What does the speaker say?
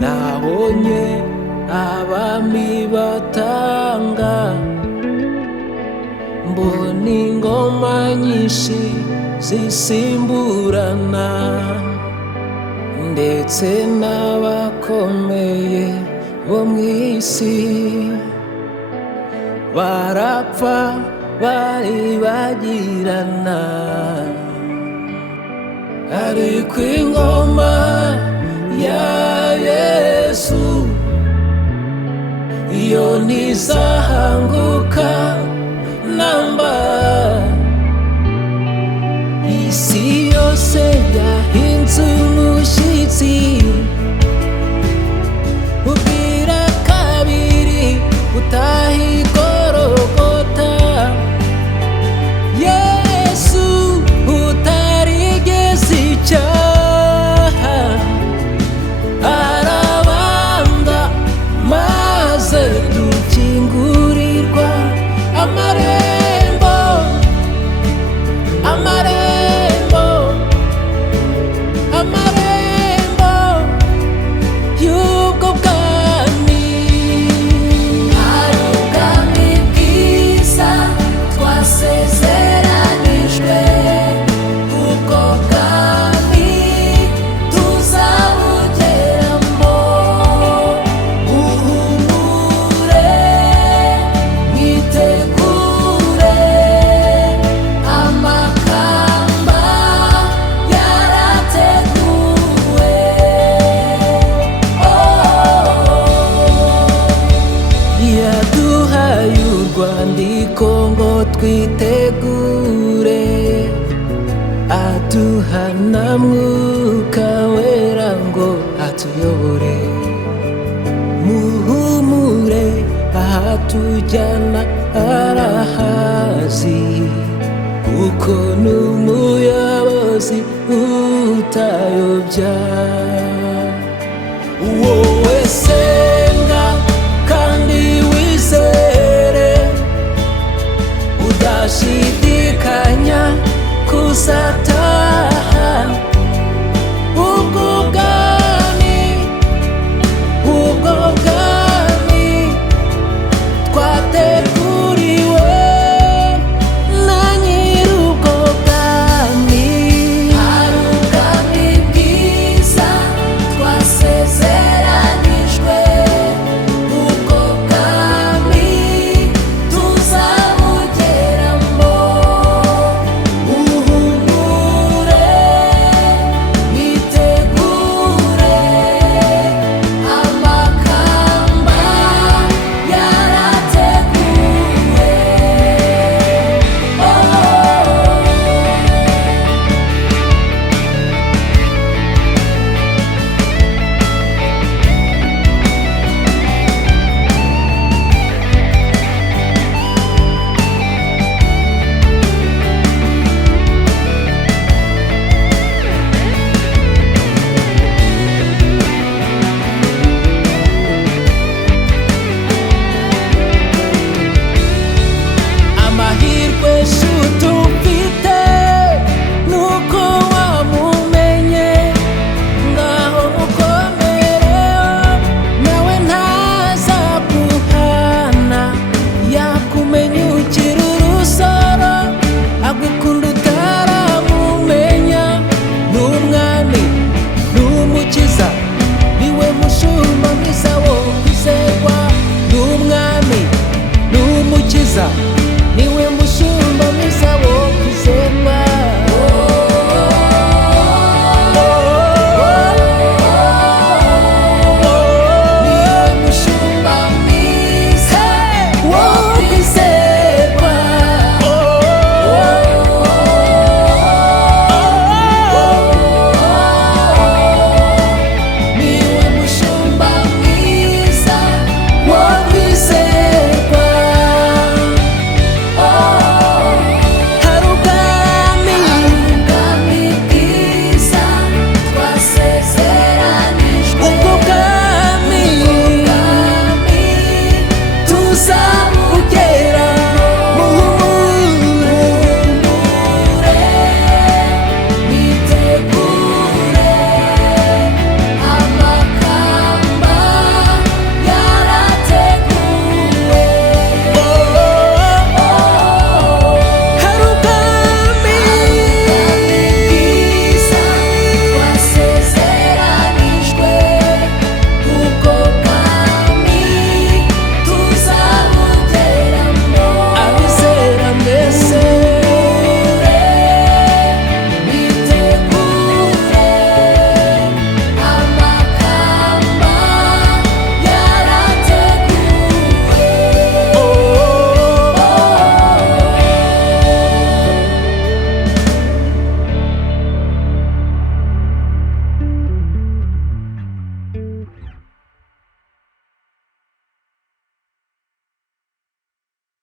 nabonye abami batanga, mbona ingoma nyinshi zisimburana, ndetse n'abakomeye bo mw'isi barapfa baribagirana, ariko ingoma ya Yesu iyo ntizahanguka namba. Isi yose yahinze umushyitsi, ubwira kabiri utaha igorogota. Yesu utarigeze icyaha arabambwa, maze dukingurirwa amarembo, amarembo, amarembo y'ubwo bwami. hari ubwami bwiza twasezeranijwe, ubwo bwami tuzabugeramo. Muhumure mwitegure, amakamba yarateguwe. Yaduhaye urwandiko ngo twitegure, aduha na Mwuka Wera ngo atuyobore. Muhumure ahatujyana arahazi, kuko n'umuyobozi utayobya.